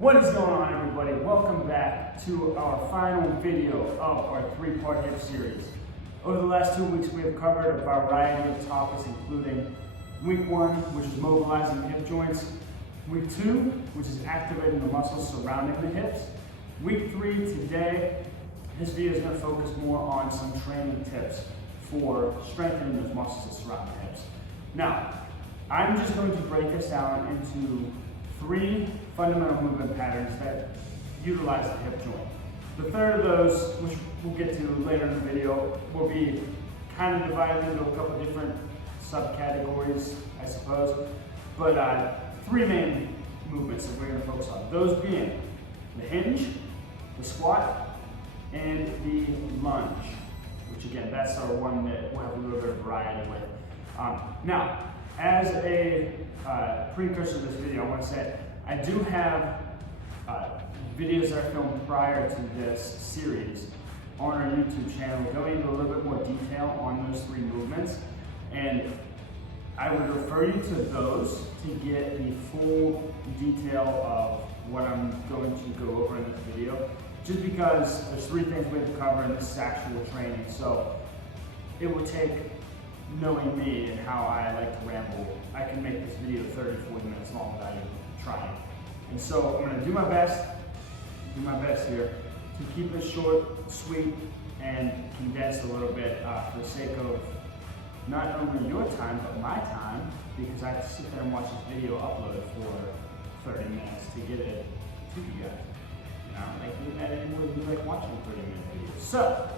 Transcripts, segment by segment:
What is going on, everybody? Welcome back to our final video of our three-part hip series. Over the last 2 weeks, we have covered a variety of topics, including week 1, which is mobilizing hip joints, week 2, which is activating the muscles surrounding the hips, week 3, today, this video is going to focus more on some training tips for strengthening those muscles that surround the hips. Now, I'm just going to break this down into 3 fundamental movement patterns that utilize the hip joint. The third of those, which we'll get to later in the video, will be kind of divided into a couple different subcategories, I suppose. But 3 main movements that we're going to focus on. Those being the hinge, the squat, and the lunge, which again, that's our one that we'll have a little bit of variety with. Now, as a precursor to this video, I want to say I do have videos that I filmed prior to this series on our YouTube channel going into a little bit more detail on those 3 movements, and I would refer you to those to get the full detail of what I'm going to go over in this video, just because there's 3 things we have to cover in this actual training, so it would take knowing me and how I like to ramble. I can make this video 30-40 minutes long without even trying. And so I'm going to do my best here to keep it short, sweet, and condensed a little bit for the sake of not only your time, but my time, because I have to sit there and watch this video uploaded for 30 minutes to get it to you guys. And I don't like doing that anymore than you like watching 30-minute videos. So,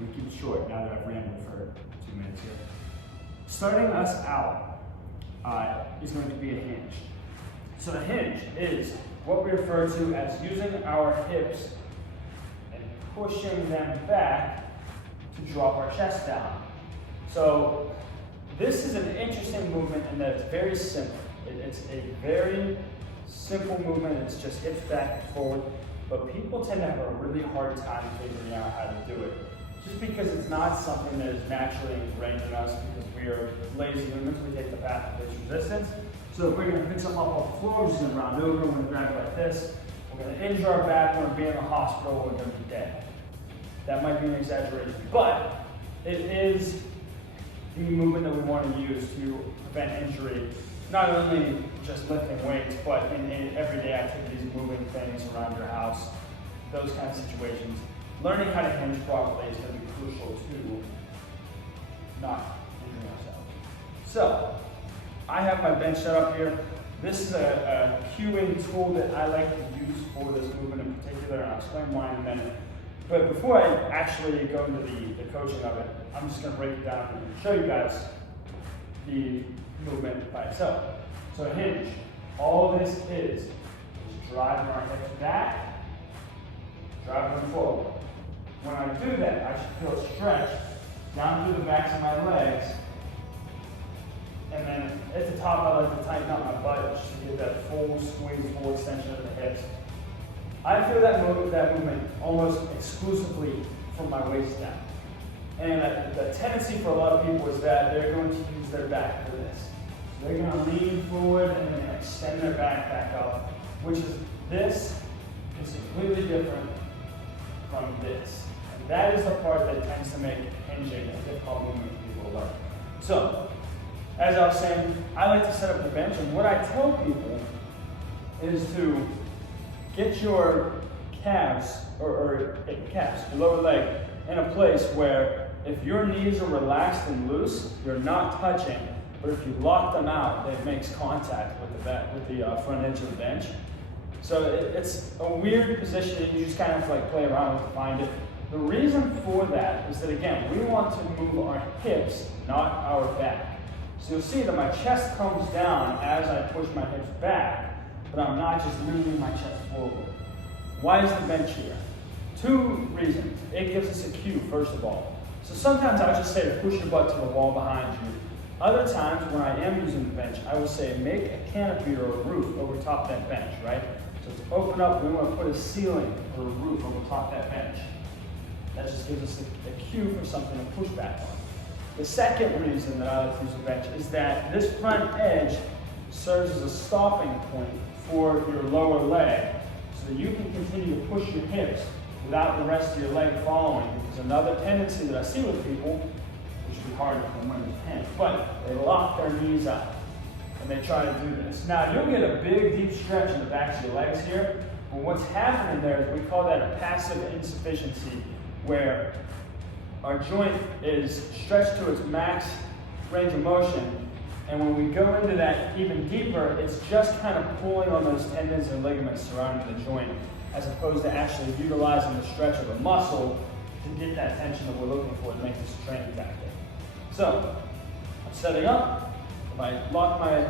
we keep it short now that I've rambled for 2 minutes here. Starting us out is going to be a hinge. So the hinge is what we refer to as using our hips and pushing them back to drop our chest down. So this is an interesting movement in that it's very simple. It's a very simple movement. It's just hips back and forward, but people tend to have a really hard time figuring out how to do it. Just because it's not something that is naturally ingrained in us, because we are lazy humans, we take the path of least resistance. So if we're going to pick something up off the floor, we're just going to round over, we're going to grab it like this, we're going to injure our back, we're going to be in the hospital, we're going to be dead. That might be an exaggeration, but it is the movement that we want to use to prevent injury, not only just lifting weights, but in everyday activities, moving things around your house, those kind of situations. Learning how to hinge properly is going to be crucial to not injuring ourselves. So, I have my bench set up here. This is a cueing tool that I like to use for this movement in particular, and I'll explain why in a minute. But before I actually go into the coaching of it, I'm just going to break it down and show you guys the movement by itself. So hinge, all this is driving our hips back, driving them forward. When I do that, I should feel it stretch down through the backs of my legs. And then at the top, I like to tighten up my butt just to get that full squeeze, full extension of the hips. I feel that movement almost exclusively from my waist down. And the tendency for a lot of people is that they're going to use their back for this. So they're going to lean forward and then extend their back up, which is this is completely different from this. And that is the part that tends to make hinging a difficult movement for people to learn. So, as I was saying, I like to set up the bench, and what I tell people is to get your calves, or calves, your lower leg, in a place where if your knees are relaxed and loose, you're not touching, but if you lock them out, it makes contact with the front edge of the bench. So it's a weird position, and you just kind of like play around with to find it. The reason for that is that, again, we want to move our hips, not our back. So you'll see that my chest comes down as I push my hips back, but I'm not just leaning my chest forward. Why is the bench here? 2 reasons. It gives us a cue, first of all. So sometimes I'll just say to push your butt to the wall behind you. Other times when I am using the bench, I will say make a canopy or a roof over top that bench, right? So to open up, we want to put a ceiling or a roof over top that bench. That just gives us a cue for something to push back on. The second reason that I like to use a bench is that this front edge serves as a stopping point for your lower leg so that you can continue to push your hips without the rest of your leg following. Because another tendency that I see with people, which would be hard for women's hands, but they lock their knees out and they try to do this. Now you'll get a big deep stretch in the backs of your legs here, but what's happening there is we call that a passive insufficiency, where our joint is stretched to its max range of motion, and when we go into that even deeper, it's just kind of pulling on those tendons and ligaments surrounding the joint, as opposed to actually utilizing the stretch of the muscle to get that tension that we're looking for to make this a training tactic. So, I'm setting up. If I lock my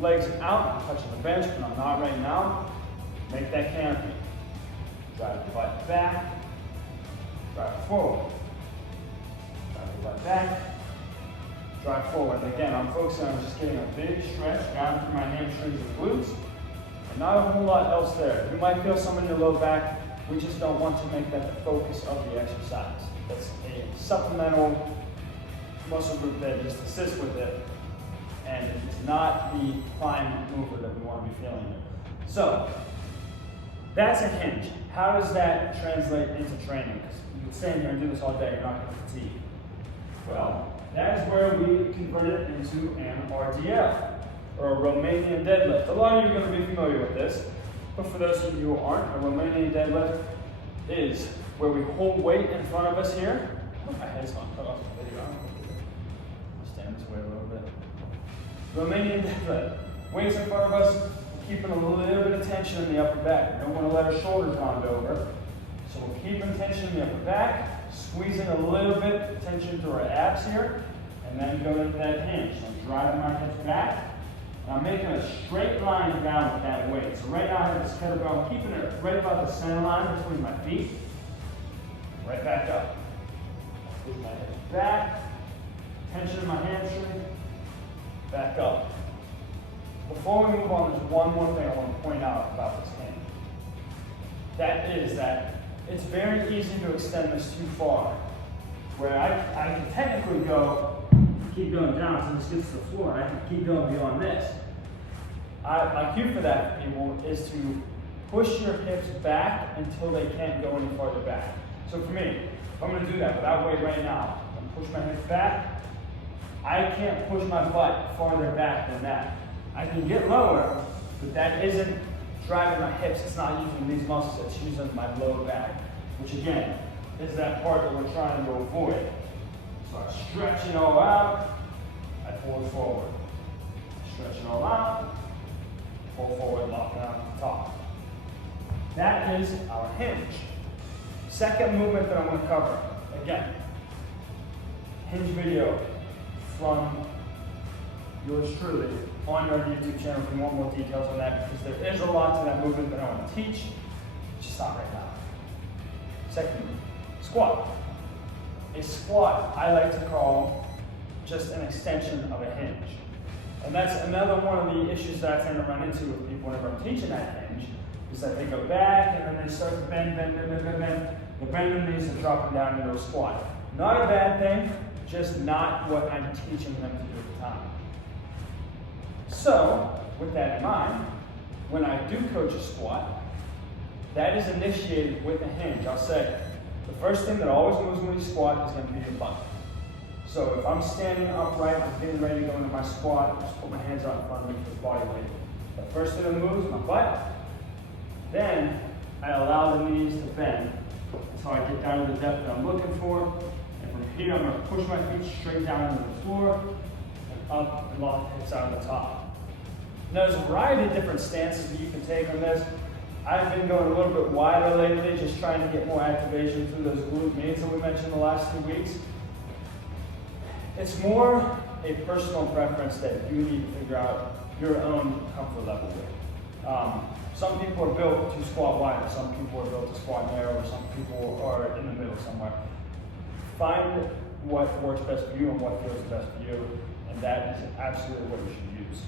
legs out, I'm touching the bench, but I'm not right now. Make that canopy. Drive the butt back, drive forward. Drive the butt back, drive forward. And again, I'm focusing on just getting a big stretch down through my hamstrings and glutes. And not a whole lot else there. You might feel some in your low back. We just don't want to make that the focus of the exercise. That's a supplemental muscle group that just assists with it. And it's not the prime mover that we want to be feeling it. So, that's a hinge. How does that translate into training? Because you can stand here and do this all day, you're not going to fatigue. Well, that is where we convert it into an RDL, or a Romanian deadlift. A lot of you are going to be familiar with this, but for those of you who aren't, a Romanian deadlift is where we hold weight in front of us here. My head's not cut off the video. I'll stand this way a little bit. Romanian deadlift. Weights in front of us, keeping a little bit of tension in the upper back. We don't want to let our shoulders round over. So we're keeping tension in the upper back, squeezing a little bit of tension through our abs here, and then go into that hinge. So I'm driving my hips back, and I'm making a straight line down with that weight. So right now I have this kettlebell, I'm keeping it right about the center line between my feet. Right back up. Push my hips back, tension in my hamstring, back up. Before we move on, there's one more thing I want to point out about this hinge. That is that it's very easy to extend this too far. Where I can technically keep going down until this gets to the floor, and I can keep going beyond this. My cue for that for people is to push your hips back until they can't go any farther back. So for me, if I'm going to do that without weight right now, I'm going to push my hips back. I can't push my butt farther back than that. I can get lower, but that isn't driving my hips. It's not using these muscles. It's using my low back, which again is that part that we're trying to avoid. So I stretch it all out. I pull it forward. Stretch it all out. Pull forward, locking out at the top. That is our hinge. Second movement that I'm going to cover. Again, hinge video from yours truly on our YouTube channel if you want more details on that, because there is a lot to that movement that I want to teach. Just not right now. Second movement, squat. A squat I like to call just an extension of a hinge. And that's another one of the issues that I tend to run into with people whenever I'm teaching that hinge, is that they go back and then they start to bend. They bend their knees and drop them down into a squat. Not a bad thing, just not what I'm teaching them to do at the time. So, with that in mind, when I do coach a squat, that is initiated with a hinge. I'll say, the first thing that always moves when you squat is going to be your butt. So if I'm standing upright, I'm getting ready to go into my squat, just put my hands out in front of me for the body weight. The first thing that moves is my butt. Then I allow the knees to bend until I get down to the depth that I'm looking for. And from here, I'm going to push my feet straight down into the floor and up and lock the hips out of the top. Now, there's a variety of different stances that you can take on this. I've been going a little bit wider lately, just trying to get more activation through those glute meets that we mentioned the last 2 weeks. It's more a personal preference that you need to figure out your own comfort level with. Some people are built to squat wider, some people are built to squat narrow, or some people are in the middle somewhere. Find what works best for you and what feels best for you, and that is absolutely what you should use.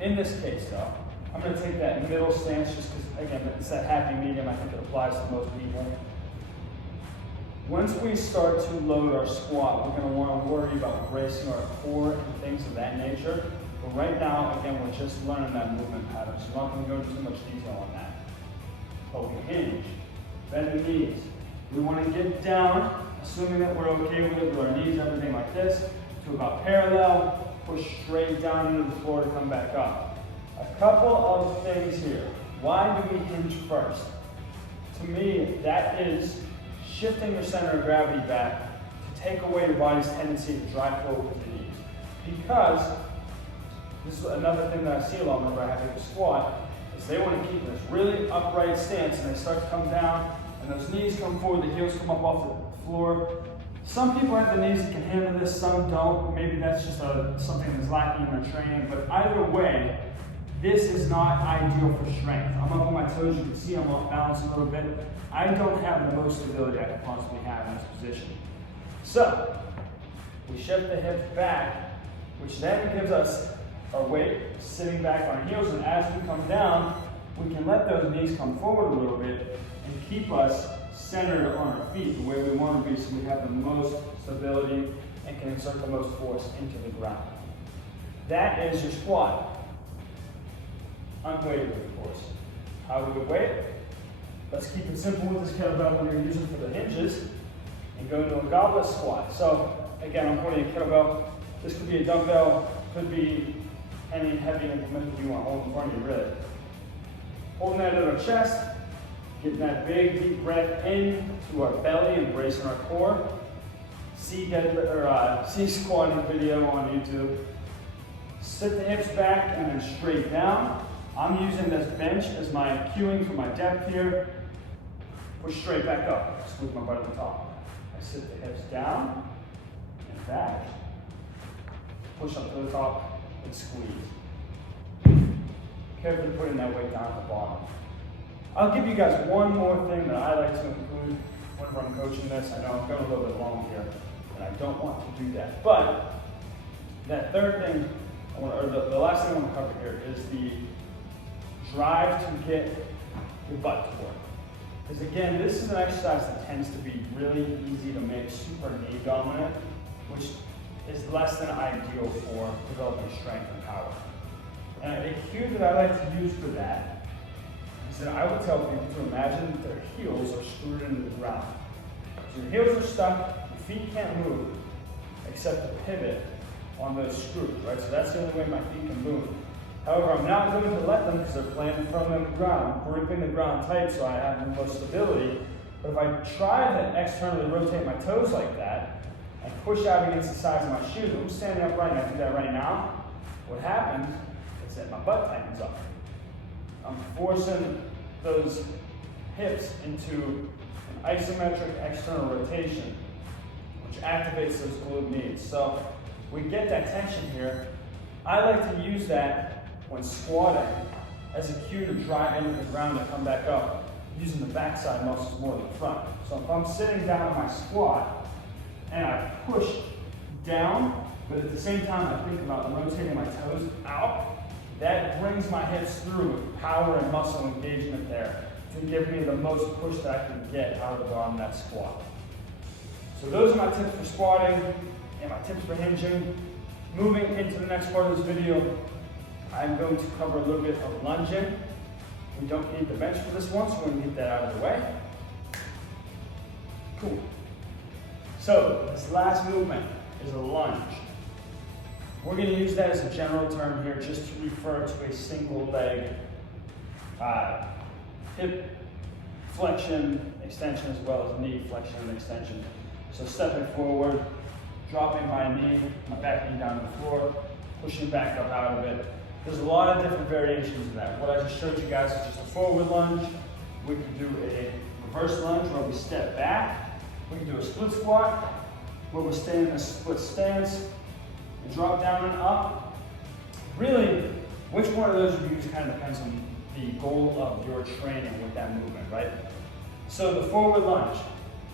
In this case though, I'm going to take that middle stance just because, again, it's that happy medium. I think it applies to most people. Once we start to load our squat, we're going to want to worry about bracing our core and things of that nature. But right now, again, we're just learning that movement pattern, so we're not going to go into too much detail on that. But we hinge, bend the knees. We want to get down, assuming that we're okay with it, with our knees, everything like this, to about parallel, push straight down into the floor to come back up. A couple of things here. Why do we hinge first? To me, that is shifting your center of gravity back to take away your body's tendency to drive forward with the knees. Because, this is another thing that I see a lot whenever I have a squat, is they want to keep this really upright stance and they start to come down and those knees come forward, the heels come up off the floor. Some people have the knees that can handle this, some don't. Maybe that's just something that's lacking in their training, but either way, this is not ideal for strength. I'm up on my toes, you can see I'm off balance a little bit. I don't have the most stability I could possibly have in this position. So, we shift the hips back, which then gives us our weight sitting back on our heels, and as we come down, we can let those knees come forward a little bit and keep us centered on our feet the way we want to be, so we have the most stability and can insert the most force into the ground. That is your squat. Unweighted, of course. How do we weight? Let's keep it simple with this kettlebell we're using for the hinges and go into a goblet squat. So again, I'm holding a kettlebell. This could be a dumbbell, could be any heavy implement that you want to hold in front of you, really. Holding that at our chest, getting that big deep breath in to our belly, embracing our core. See squatting video on YouTube. Sit the hips back and then straight down. I'm using this bench as my cueing for my depth here. Push straight back up. Squeeze my butt at the top. I sit the hips down and back. Push up to the top and squeeze. Carefully putting that weight down at the bottom. I'll give you guys one more thing that I like to include whenever I'm coaching this. I know I'm going a little bit long here, and I don't want to do that. But that third thing, the last thing I want to cover here is the drive to get your butt to work. Because again, this is an exercise that tends to be really easy to make super knee dominant, which is less than ideal for developing strength and power. And a cue that I like to use for that is that I would tell people to imagine that their heels are screwed into the ground. So your heels are stuck, your feet can't move except to pivot on those screws, right? So that's the only way my feet can move. However, I'm not going to let them because they're planted firmly on the ground. I'm gripping the ground tight so I have the most stability. But if I try to externally rotate my toes like that and push out against the sides of my shoes, I'm standing upright and I do that right now, what happens is that my butt tightens up. I'm forcing those hips into an isometric external rotation, which activates those glute knees. So we get that tension here. I like to use that when squatting as a cue to drive into the ground and come back up, using the backside muscles more than the front. So if I'm sitting down in my squat and I push down, but at the same time I think about rotating my toes out, that brings my hips through with power and muscle engagement there to give me the most push that I can get out of the bottom of that squat. So those are my tips for squatting and my tips for hinging. Moving into the next part of this video, I'm going to cover a little bit of lunging. We don't need the bench for this one, so we're going to get that out of the way. Cool. So this last movement is a lunge. We're going to use that as a general term here just to refer to a single leg hip flexion, extension, as well as knee flexion and extension. So stepping forward, dropping my knee, my back knee down to the floor, pushing back up out of it. There's a lot of different variations of that. What I just showed you guys is just a forward lunge. We can do a reverse lunge where we step back. We can do a split squat where we stay in a split stance and drop down and up. Really, which one of those you use kind of depends on the goal of your training with that movement, right? So the forward lunge,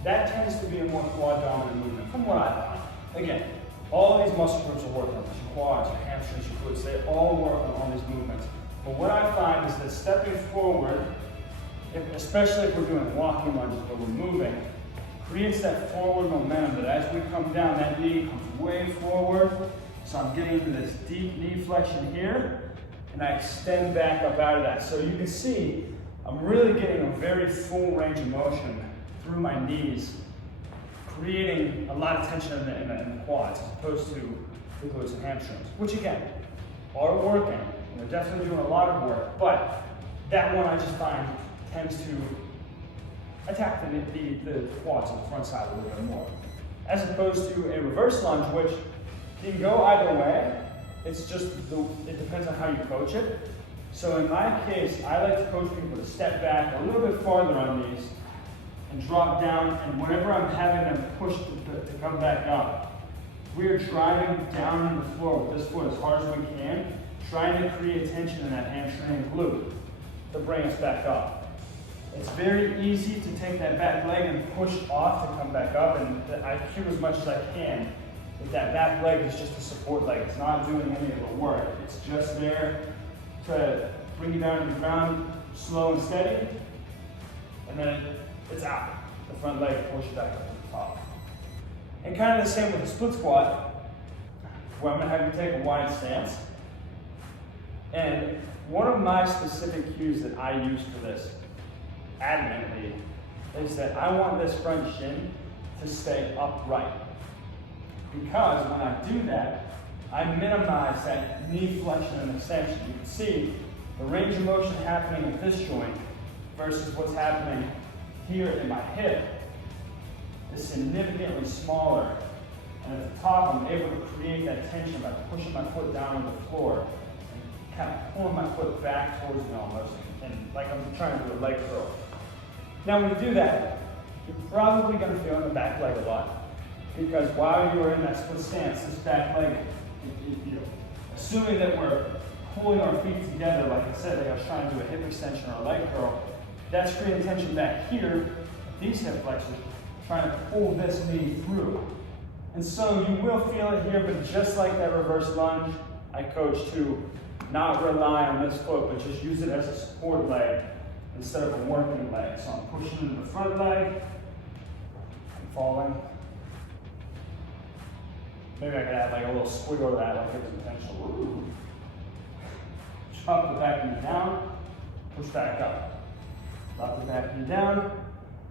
that tends to be a more quad dominant movement from what I find. Again, all of these muscle groups are working on this. Your quads, your hamstrings, your glutes, they all work on all these movements. But what I find is that stepping forward, especially if we're doing walking lunges where we're moving, creates that forward momentum that as we come down, that knee comes way forward. So I'm getting into this deep knee flexion here, and I extend back up out of that. So you can see I'm really getting a very full range of motion through my knees, creating a lot of tension in the quads as opposed to the glutes and hamstrings, which again, are working. They're definitely doing a lot of work, but that one I just find tends to attack the quads on the front side a little bit more. As opposed to a reverse lunge, which can go either way. It's just, it depends on how you coach it. So in my case, I like to coach people to step back a little bit farther on these and drop down, and whenever I'm having them push to come back up, we're driving down on the floor with this foot as hard as we can, trying to create tension in that hamstring and glute to bring us back up. It's very easy to take that back leg and push off to come back up, and I cue as much as I can. If that back leg is just a support leg, it's not doing any of the work. It's just there to bring you down to the ground, slow and steady, and then it's out. The front leg pushes back up to the top. And kind of the same with the split squat, where I'm going to have you take a wide stance. And one of my specific cues that I use for this, adamantly, is that I want this front shin to stay upright. Because when I do that, I minimize that knee flexion and extension. You can see the range of motion happening at this joint versus what's happening here in my hip is significantly smaller. And at the top, I'm able to create that tension by pushing my foot down on the floor and kind of pulling my foot back towards me almost, and like I'm trying to do a leg curl. Now when you do that, you're probably going to feel in the back leg a lot, because while you are in that split stance, this back leg, assuming that we're pulling our feet together, like I said, like I was trying to do a hip extension or a leg curl, that's creating tension back here, these hip flexors, trying to pull this knee through. And so you will feel it here, but just like that reverse lunge, I coach to not rely on this foot, but just use it as a support leg instead of a working leg. So I'm pushing into the front leg, I'm falling. Maybe I could add like a little squiggle to that, like it was intentional. Ooh. Drop the back knee down, push back up. Drop the back knee down,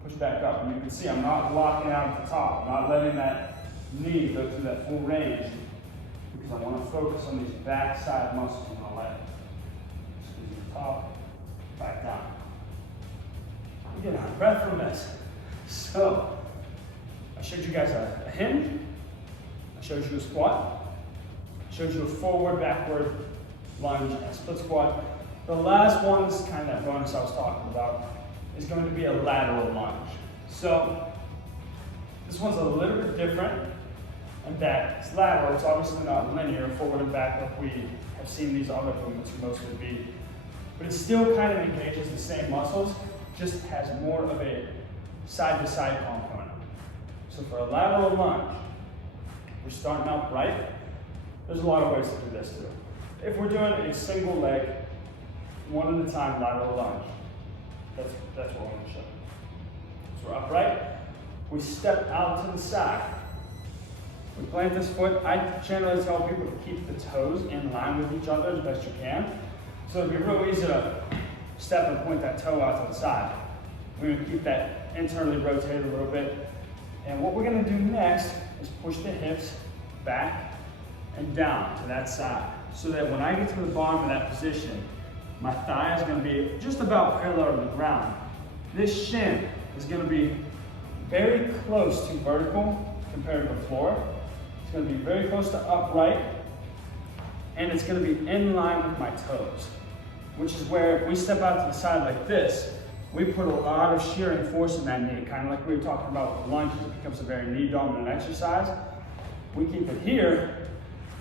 push back up. And you can see I'm not locking out at the top. I'm not letting that knee go through that full range because I want to focus on these back side muscles in my leg. Squeeze the top, back down. I'm getting out of breath from this. So, I showed you guys a hinge. I showed you a squat. I showed you a forward, backward lunge and a split squat. The last one's kind of that bonus I was talking about is going to be a lateral lunge. So this one's a little bit different in that it's lateral. It's obviously not linear, forward and back like we have seen these other movements mostly be. But it still kind of engages the same muscles, just has more of a side-to-side component. So for a lateral lunge, we're starting out right. There's a lot of ways to do this too. If we're doing a single leg, one at a time lateral lunge, that's what we're going to show. So we're upright, we step out to the side. We plant this foot. I generally tell people to keep the toes in line with each other as best you can. So it'd be real easy to step and point that toe out to the side. We're going to keep that internally rotated a little bit. And what we're going to do next is push the hips back and down to that side, so that when I get to the bottom of that position, my thigh is going to be just about parallel to the ground. This shin is going to be very close to vertical compared to the floor. It's going to be very close to upright, and it's going to be in line with my toes, which is where if we step out to the side like this, we put a lot of shearing force in that knee, kind of like we were talking about with lunges. It becomes a very knee-dominant exercise. We keep it here,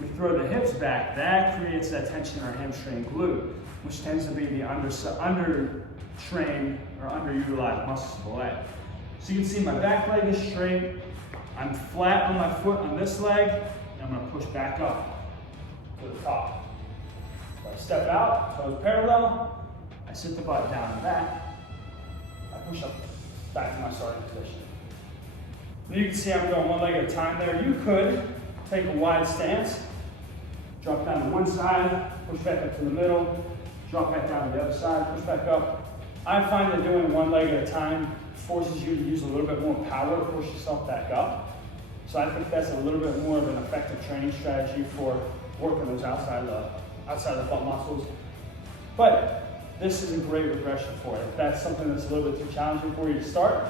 we throw the hips back, that creates that tension in our hamstring glute, which tends to be the under-trained or underutilized muscles of the leg. So you can see my back leg is straight, I'm flat on my foot on this leg, and I'm going to push back up to the top. So I step out, toes parallel, I sit the butt down and back, I push up back to my starting position. You can see I'm going one leg at a time there. You could take a wide stance Drop down to one side, push back up to the middle, drop back down to the other side, push back up. I find that doing one leg at a time forces you to use a little bit more power to push yourself back up. So I think that's a little bit more of an effective training strategy for working those outside of the butt muscles. But this is a great regression for it. If that's something that's a little bit too challenging for you to start,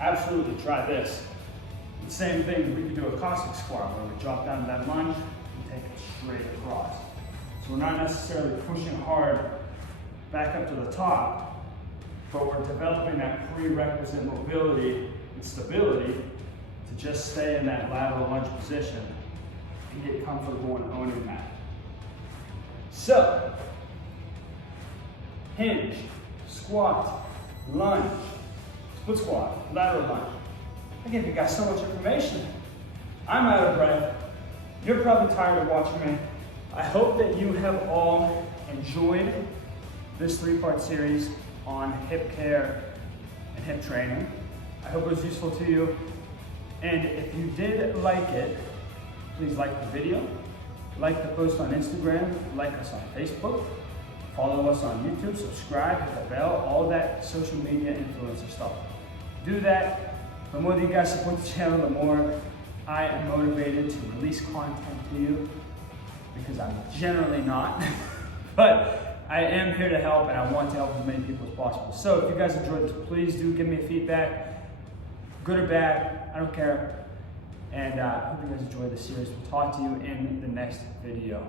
absolutely try this. The same thing, we can do a Cossack squat where we drop down to that lunge and take it straight across. So we're not necessarily pushing hard back up to the top, but we're developing that prerequisite mobility and stability to just stay in that lateral lunge position and get comfortable in owning that. So, hinge, squat, lunge, split squat, lateral lunge. I gave you guys so much information. I'm out of breath. You're probably tired of watching me. I hope that you have all enjoyed this 3-part series on hip care and hip training. I hope it was useful to you. And if you did like it, please like the video, like the post on Instagram, like us on Facebook, follow us on YouTube, subscribe, hit the bell, all that social media influencer stuff. Do that. The more that you guys support the channel, the more I am motivated to release content to you, because I'm generally not. But I am here to help, and I want to help as many people as possible. So if you guys enjoyed this, please do give me feedback, good or bad, I don't care. And I hope you guys enjoyed the series. We'll talk to you in the next video.